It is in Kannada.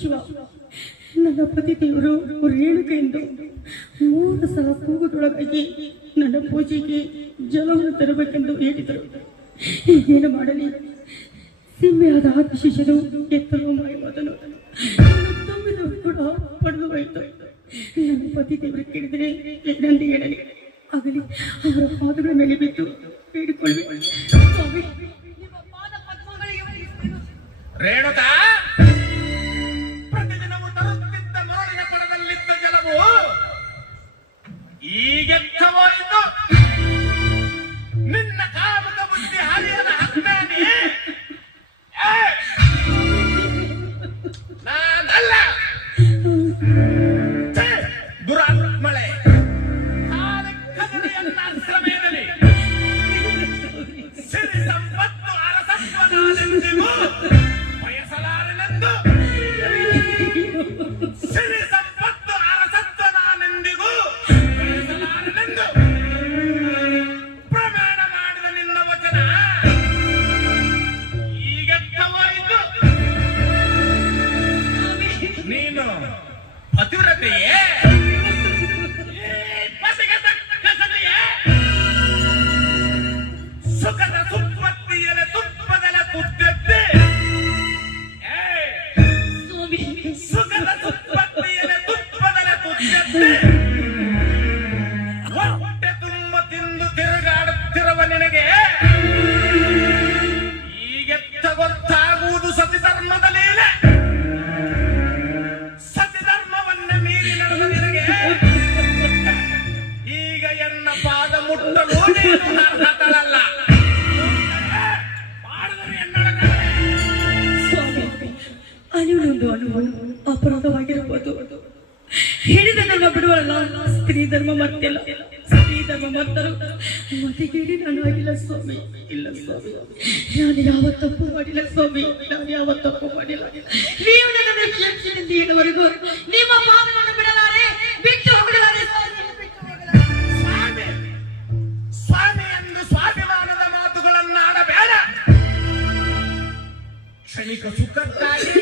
ಶಿವ ನನ್ನ ಪತಿ ದೇವರು ರೇಣುಕ ಎಂದು 3 ಸಲ ಕೂಗುದೊಳಗಾಗಿ ನನ್ನ ಪೂಜೆಗೆ ಜಲವನ್ನು ತರಬೇಕೆಂದು ಹೇಳಿದರು. ಈಗೇನು ಮಾಡಲಿ? ಸಿಂಹೆಯಾದ ಶಿಶುದು ಎತ್ತಲು ಮಾಯವಾದನು. ತುಂಬಿದ ಕೂಡ ಪಡೆದು ಹೋಯಿತು. ನನ್ನ ಪತಿ ದೇವರು ಕೇಳಿದರೆ ಏನಂದು ಹೇಳಲಿ? ಆಗಲಿ ಅವರ ಪಾದಗಳ ಮೇಲೆ ಬಿದ್ದು ಬೇಡಿಕೊಳ್ಳಿ. ರೇಣುಕಾ, ಪ್ರತಿದಿನವೂ ತರುತ್ತಿದ್ದ ಮರಳಿನ ಕೊಡದಲ್ಲಿದ್ದ ಜಲವು ಈಗೆತ್ತವಾಯಿತು. ನಿನ್ನ ಕಾಮದ ಬುದ್ಧಿ ಹರಿಯದ ಹತ್ತಾನೆ ನಾನಲ್ಲ. ದುರಾತ್ಮಳೆ ಸಮಯದಲ್ಲಿ ಸಿರಿ ಸಂಪತ್ತು ಅರಸತ್ವ ನಾನೆಂದಿಗೂ ಬಯಸಲಾರನೆಂದು, ಸಿರಿ ಸಂಪತ್ತು ಅರಸತ್ವ ನಾನೆಂದಿಗೂ ಬಯಸಲಾರನೆಂದು ಪ್ರಮಾಣ ಮಾಡಿದ ನಿನ್ನ ವಚನ ಈಗೆತ್ತವಾಯಿತು. ನೀನು ಪತಿವ್ರತೆಯೇ? ಸುಖದ ಸುಪ್ಪತ್ತಿಯಲೆ ತುಪ್ಪದೆಲೆ ತುತ್ತೆದ್ದೆ, ಸುಖದ ಸುಪ್ಪತ್ತಿಯಲೆ ತುಪ್ಪದೆಲೆ ತುತ್ತೆದ್ದೆ, ಹೊಟ್ಟೆ ತುಂಬ ತಿಂದು ತಿರುಗಾಡುತ್ತಿರುವ ನಿನಗೆ ಈಗೆತ್ತ ಗೊತ್ತಾಗುವುದು ಸತಿ ಧರ್ಮದ ಲೀಲೆ. ಸತಿ ಧರ್ಮವನ್ನ ಮೀರಿ ನಡೆದ ನಿನಗೆ ಈಗ ಎನ್ನ ಪಾದ ಮುಟ್ಟಲು ನೀನು ಅರ್ಹತಳಲ್ಲ. ಅನಿವನೊಂದು ಅನುಭವ ಅಪರಾಧವಾಗಿರಬಹುದು. ಹೇಳಿದ ನನ್ನ ಬಿಡುವಲ್ಲ. ಸ್ತ್ರೀ ಧರ್ಮ ಮರ್ತಿಲ್ಲ. ಸ್ತ್ರೀ ಧರ್ಮ ಮರ್ತರು ಮತಿಗೇಡಿ ನಾನು ಆಗಿಲ್ಲ ಸ್ವಾಮಿ. ಇಲ್ಲ ಸ್ವಾಮಿ, ನಾನು ಯಾವ ತಪ್ಪು ಮಾಡಿಲ್ಲ ಸ್ವಾಮಿ. ನಾನು ಯಾವ ತಪ್ಪು ಮಾಡಿಲ್ಲ. ನೀವು ನನ್ನನ್ನು ಕ್ಷಮಿಸಿದ ಇದುವರೆಗೂ ನಿಮ್ಮ ಪಾದವನ್ನು ಬಿಡಲಾರೆ, ಬಿಟ್ಟು ಹೋಗಲಾರೆ ಸ್ವಾಮಿ. ಸ್ವಾಮಿ ಎಂದು ಸ್ವಾಭಿಮಾನದ ಮಾತುಗಳನ್ನಾಡಬೇಡ. ಕ್ಷಣಿಕ ಸುಖಕ್ಕಾಗಿ